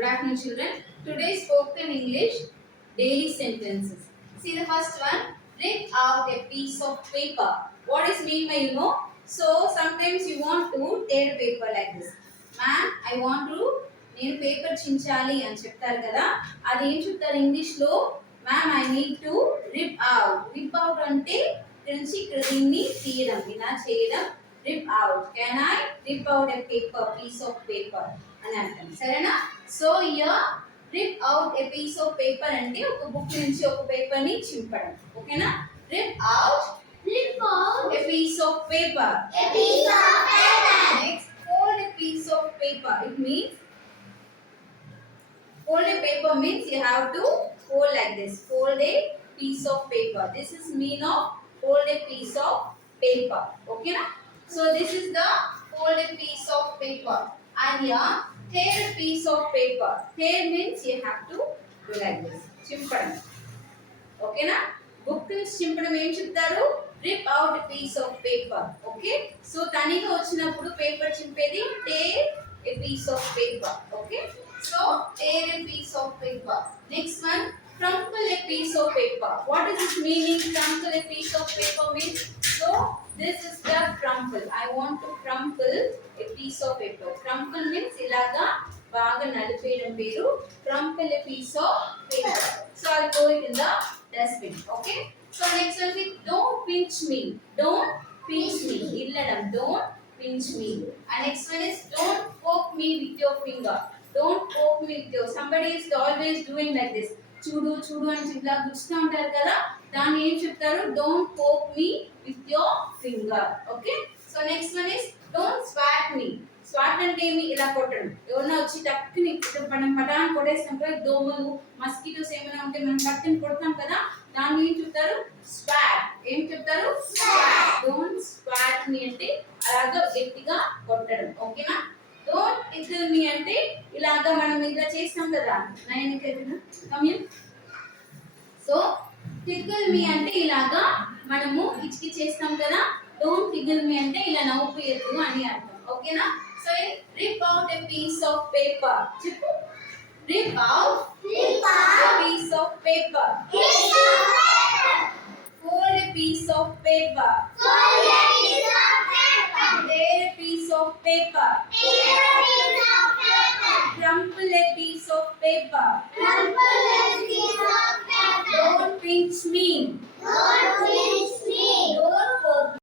Good afternoon, children. Today's spoken English daily sentences. See the first one. Rip out a piece of paper. What is mean by So sometimes you want to tear paper like this. Ma'am, I want to నేను paper చించాలి అని చెప్తారు కదా అది ఏం చెప్తారు English లో ma'am I need to rip out అంటే ఇక్కడ నుంచి ఇక్కడ దీన్ని తీయడం ఇలా చేయడం rip out can I rip out a paper piece of paper అని అంటాం సరేనా so here rip out a piece of paper అంటే ఒక బుక్ నుంచి ఒక పేపర్ ని చింపడం ఓకేనా rip out a piece of paper next fold a piece of paper it means fold a paper means you have to fold like this fold a piece of paper this is mean of fold a piece of paper okay na so this is the fold a piece of paper and here tear a piece of paper tear means you have to do like this chimpadam okay na book నుంచి చింపడం ఏం చెప్తారు rip out a piece of paper okay so తనిగా వచ్చినప్పుడు paper చింపేది tear a piece of paper okay so tear a piece of paper next one crumple a piece of paper what is its meaning crumple a piece of paper means so this is the crumple I want to crumple a piece of paper crumple means ilaga బాగా నలిపేయడం పేరు crumple a piece of paper so I'll go it in the dustbin okay so next one is don't pinch me illadam don't pinch me and next one is don't poke me with your finger don't poke me with your somebody is always doing like this చూడు అని ఇలా గుచ్చుతూ ఉంటారు కదా దాన్ని ఏం చెప్తారు don't poke me with your finger okay so next one is don't swat మీ స్వాట్ అంటే ఏమి ఇలా కొట్టడం ఎవరన్నా వచ్చి టక్కుని మనం పటాన్ని కొట్టేస్తాం కదా దోమలు మస్కిటోస్ ఏమైనా ఉంటే మనం టక్కుని కొడతాం కదా దాన్ని ఏం చెప్తారు స్వాట్ ఏం చెప్తారు డోంట్ స్వాట్ మీ అంటే అలాగా గట్టిగా కొట్టడం ఓకేనా డోంట్ టికిల్ మీ అంటే ఇలాగా మనం ఇలా చేస్తాం కదా కమ్యూన్ సో టికిల్ మీ అంటే ఇలాగా మనము కిచ్కి చేస్తాం కదా డోంట్ టికిల్ మీ అంటే ఇలా నవ్వుపియద్దు అని అర్థం ఓకేనా so rip out a piece of paper చెప్పు rip out a piece of paper fold a piece of paper tear a piece of paper crumple a piece of paper don't pinch me don't